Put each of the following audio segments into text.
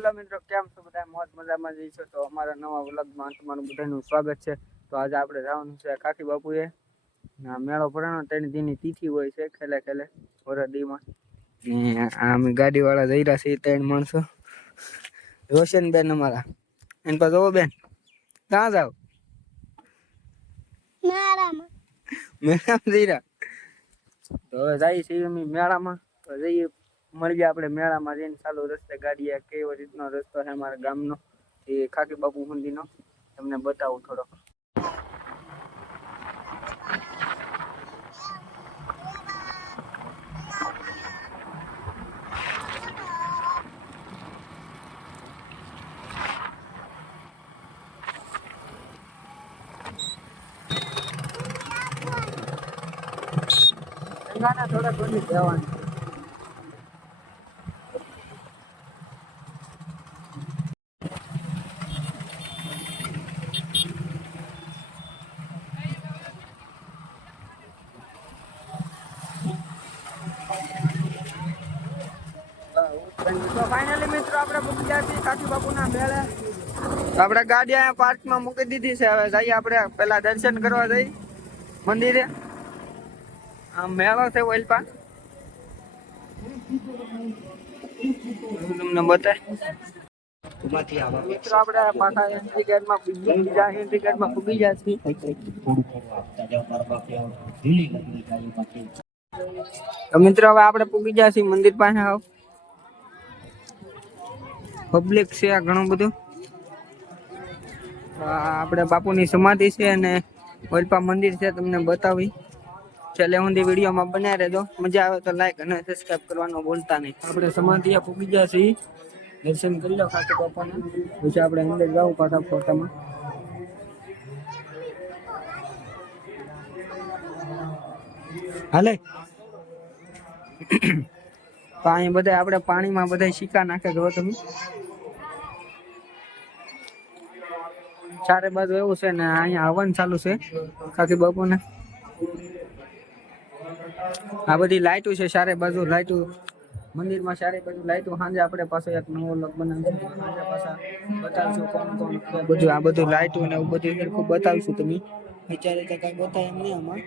Hello મિત્રો, કેમ છો બધા? મોજ મજામાં જઈશો તો અમારા નવા વ્લોગમાં તમારું બધાનું સ્વાગત છે. તો આજે આપણે જવાનું છે કાકી બાપુએ મેળો ભરાનો 3 દિનની તિથિ હોય છે ખેલે વરદીમાં. અમે ગાડી વાળા જઈ રહ્યા છીએ 3 માણસો. રોશન બેન અમારા એન પર જોવો બેન, ક્યાં જાવ? મેળામાં જઈ રહ્યા. તો હવે જઈએ છીએ અમે મેળામાં. તો જઈએ, મળીએ આપણે મેળામાં જઈને. ચાલુ રસ્તે ગાડીએ કેવો રીતનો રસ્તો છે અમારા ગામનો એ ખાકી બાપુ મંદિરનો તમને બતાવું થોડો. થોડા ઘણી જવાનું. તો ફાઇનલી મિત્રો આપણે પૂકી ગયા છીએ કાકી બાપુના મેળે. આપણે ગાડી અહીંયા પાર્કમાં મૂકી દીધી છે. હવે જઈએ આપણે પેલા દર્શન કરવા જઈ મંદિરે. આ મેળો છે ઓલપા, તમને બતાય. મિત્રો આપણે પાછા એન્ટ્રી ગેટમાં પૂકી ગયા છીએ. તો મિત્રો હવે આપણે પૂકી ગયા છીએ મંદિર પાસે. આવ પબ્લિક છે આ ઘણું બધું. આપણે બાપુની સમાધિ છે અને ઓલપા મંદિર છે, તમને બતાવી. છેલ્લે સુધી વિડીયોમાં બનાવી રહેજો. મજા આવે તો લાઈક અને સબસ્ક્રાઇબ કરવાનું ભૂલતા નહીં. આપણે સમાધિ પૂકી ગયા છીએ. દર્શન કરી લો ખાકી બાપાના. પછી આપણે અંદર જાવ પાછા ફોટામાં. હાલે પાણી બધા આપણે પાણીમાં બધા સિક્કા નાખે જો તમે. ચારે બાજુ એવું છે ને અહીંયા હવન ચાલુ છે ખાકી બાપુને. આ બધી લાઈટો છે ચારે બાજુ. લાઈટો મંદિરમાં ચારે બાજુ લાઈટો. સાંજે આપણે પાછો એક નવો વ્લોગ બનાવીશું. સાંજે પાછા બતાવીશું કોણ બધું. આ બધું લાઈટો ને એવું બધું સરખું બતાવીશું. તમે વિચારે તો કઈ બતાવે એમ નહીં આમાં.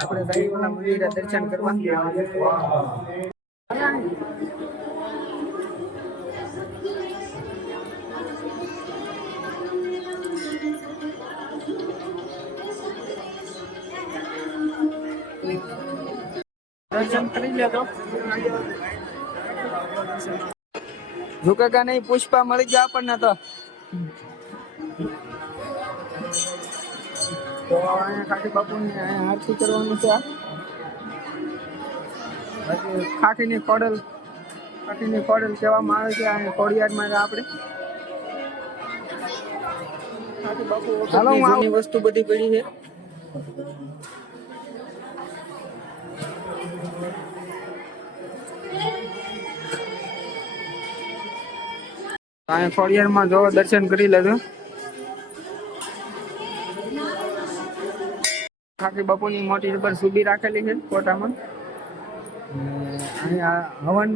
આપણે સાઈવાળા મંદિરે દર્શન કરવા. દર્શન કરી લેજો. ઝુકેગા નહીં, પુષ્પા મળી ગયા આપણને. તો અહીંયા ખાકી બાપુની અહીંયા આરતી કરવાનું છે. ખાકીની ખોડલ કહેવામાં આવે છે. અહીંયા ખોડિયારમાં આપણે ખાકી બાપુ વસ્તુ બધી પડી છે. અહીંયા ખોડિયારમાં જો દર્શન કરી લેજો. ખાકી બાપુની મોટી જબર સુબી રાખેલી છે ફોટામાં. અહીંયા હવન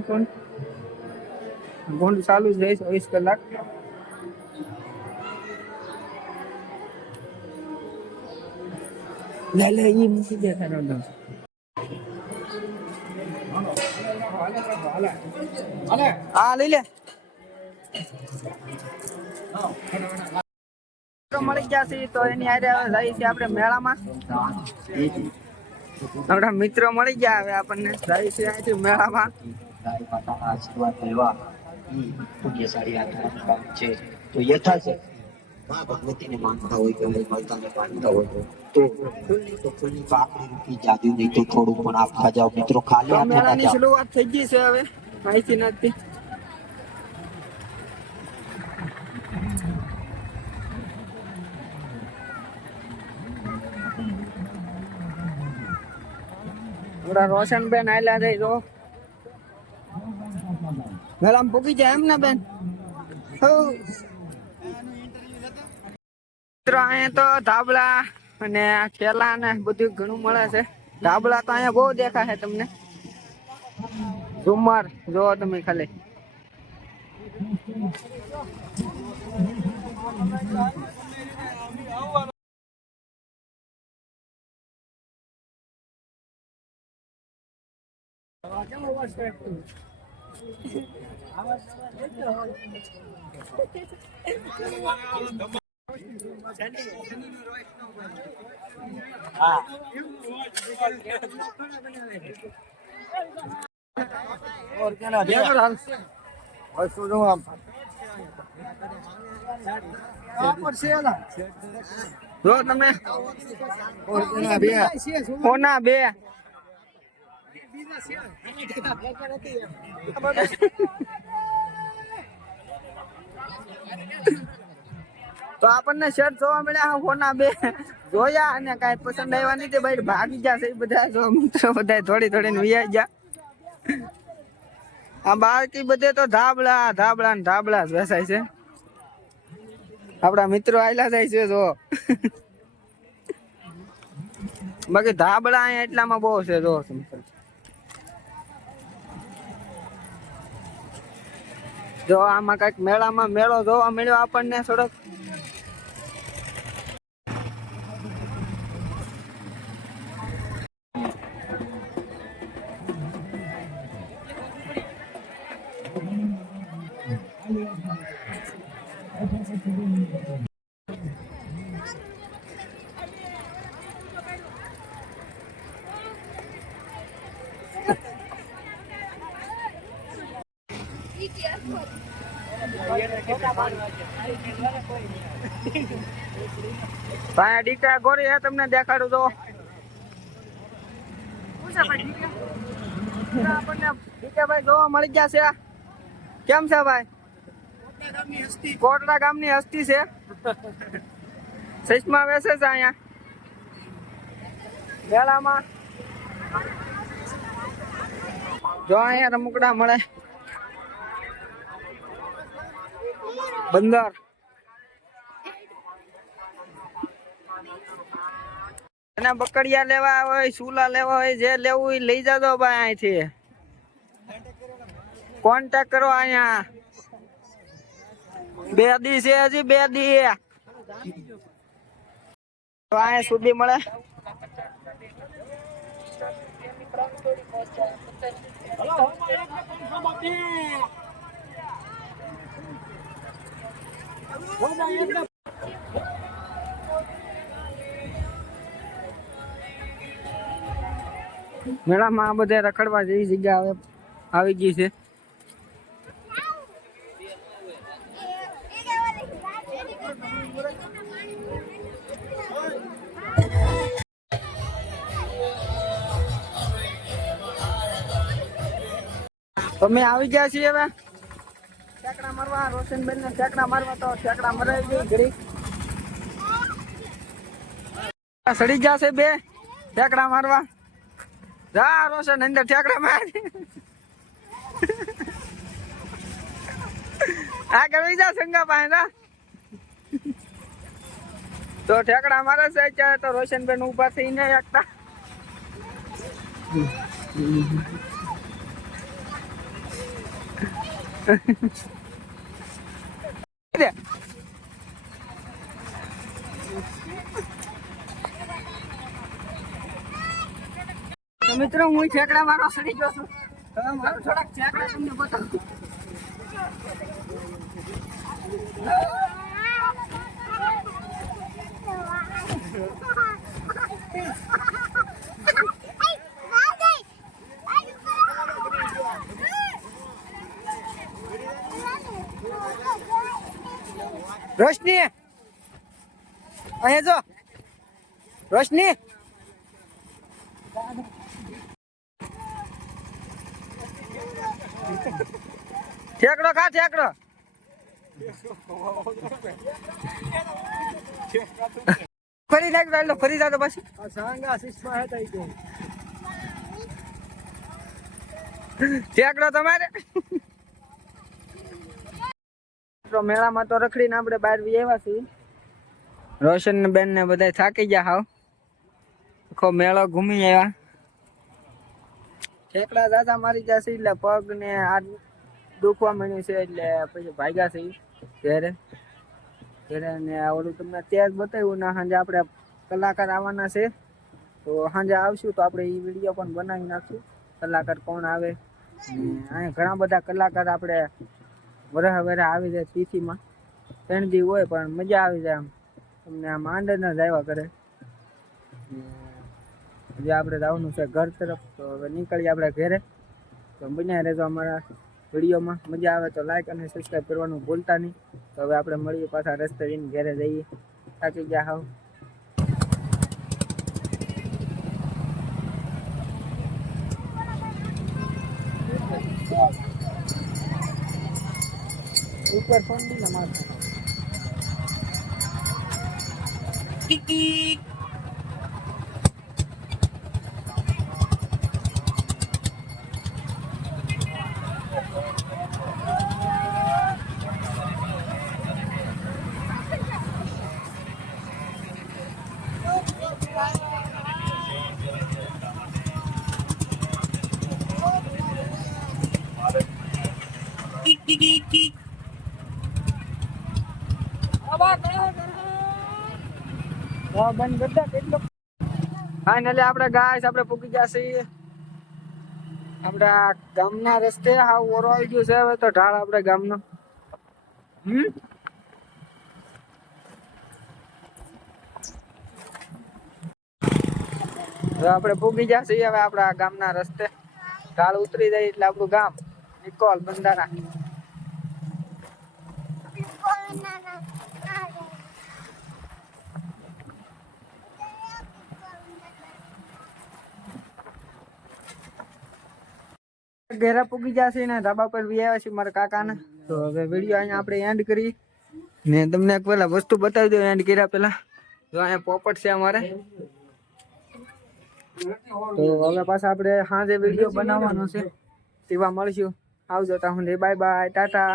કુંડ ચાલુ જ રહે 24 કલાક. લે લે ઈ મૂકી દે તારો દો. હા લઈ લે. મળી ગયા છે તો એની હારે હવે જઈએ છીએ આપણે મેળામાં. આપણા મિત્રો મળી ગયા. હવે આપણને જઈએ છીએ અહીંથી મેળામાં. ભગવતીને માનતા હોય કે માતાને માનતા હોય તો કાકડી રૂપી જાદુ નહીં તો થોડું પણ આપવા જાવ મિત્રો. ખાલી મેળાની શરૂઆત થઈ ગઈ છે. હવે માહિતી નથી. રોશનબેન આયલા થઈ જો મેળામાં પૂકી જાય એમ ને બેન. મિત્રો અહીંયા તો ધાબળા અને કેલા ને બધું ઘણું મળે છે. ધાબળા તો અહીંયા બહુ દેખાશે તમને. ઝુમર જોવો તમે ખાલી. જો તમને હોના બે તો આપણને શર્ટ જોવા મળ્યા હોના બે જોયા અને કાંઈ પસંદ આવ્યા નહીં તે ભાઈ ભાગી જશે બધા જો મિત્રો બધા થોડી થોડી વિયા ગયા. આ બાકી બધે તો ધાબળા ધાબળા ને ધાબળા જ વેસાય છે. આપડા મિત્રો આયલા જાય છે જો. બાકી ધાબળા અહીંયા એટલામાં બહુ છે જો. જો આમાં કઈક મેળામાં મેળો જોવા મળ્યો આપણને થોડોક. ભાઈ ડીકા ગોરી હે તમને દેખાડું તો આપણને ડીકા ભાઈ જોવા મળી ગયા છે. કેમ છે ભાઈ? કોટડા ગામની હસ્તી છે. ચશ્મા વેસે છે અહીંયા મેળામાં. જો અહીંયા રમકડા મળે. બંદર અને બકડિયા લેવા હોય, સુલા લેવા હોય, જે લેવું એ લઈ જાજો ભાઈ. અહીંથી કોન્ટેક્ટ કરો. અહીંયા 2 દી છે હજી 2 દી તો અહીંયા સુધી મળે. મેળામાં આ બધે રખડવા જેવી જગ્યા હવે આવી ગઈ છે. તમે આવી ગયા છીએ હવે ઠેકડા મારવા. રોશનબેન ને ઠેકડા મારવા તો ઠેકડા મરાવી ગઈ ઘડી. સડી જશે બે ઠેકડા મારવા. જા રોશન અંદર ઠેકડા માર. આ કરી જા સંગા પાસે જા. તો ઠેકડા મારે છે અત્યારે તો રોશનબેન ઉભા થઈને એકતા. મિત્રો હું ઠેકડા મારવા સડી ગયો છું. મારું થોડાક ઠેકડા તમને બતાવું. રોશની અહીંયા જો. રોશની ઠેકડો ખા ઠેકડો. ફરી નાખ ફરી જાતો પાછી. ઠેકડો તમારે. મેળામાં તો રખડીને આપણે બહાર આવ્યા છીએ. રોશન બેન ને બધા થાકી ગયા હાવ. આખો મેળો ઘૂમી આવ્યા. ઠેકડા દાદા મારી જશે એટલે પગ ને આ દુખવા માંડ્યું છે એટલે પછી ભાગ્યા છે ઘેરે ઘેરે ને ઓલું તમને ત્યાં જ બતાવ્યું ને સાંજે આપણે કલાકાર આવવાના છે તો સાંજે આવશું તો આપણે એ વિડીયો પણ બનાવી નાખશું કલાકાર કોણ આવે ને અહીંયા ઘણા બધા કલાકાર આપણે વરહ આવી જાય તિથિમાં 3 દી હોય પણ મજા આવી જાય આમ તમને આમ આનંદ જ આવ્યા કરે જે આપણે જવાનું છે ઘર તરફ તો હવે નીકળીએ આપણે ઘરે તો બન્યા રહેજો અમારા વિડીયોમાં મજા આવે તો લાઈક અને સબસ્ક્રાઈબ કરવાનું ભૂલતા નહીં તો હવે આપણે મળીએ પાછા રસ્તે જઈને ઘરે જઈએ થાકી ગયા હાવ ઉપર ફોન નહીં ને મારતો બંધ કરતા કેટલો ફાઇનલી આપણે ગાઈસ આપણે પૂકી ગયા છીએ આપણા ગામના રસ્તે હાવ ઓરો આવી ગયો છે હવે તો ઢાળ આપણે ગામનો હવે આપણે પૂકી ગયા છીએ હવે આપણા ગામના રસ્તે ઢાળ ઉતરી જાય એટલે આપણું ગામ નિકોલ બંધારા ઘેરા પૂગી જશે ને ધાબા પર બી આવ્યા છે મારા કાકાને તો હવે વિડીયો અહીંયા આપણે એન્ડ કરી ને તમને એક પેલા વસ્તુ બતાવી દઉં એન્ડ કર્યા પેલા જો અહીંયા પોપટ છે અમારે તો હવે પાછા આપણે સાંજે વિડીયો બનાવવાનો છે તેવા મળશું આવજો ત્યાં સુધી બાય બાય ટાટા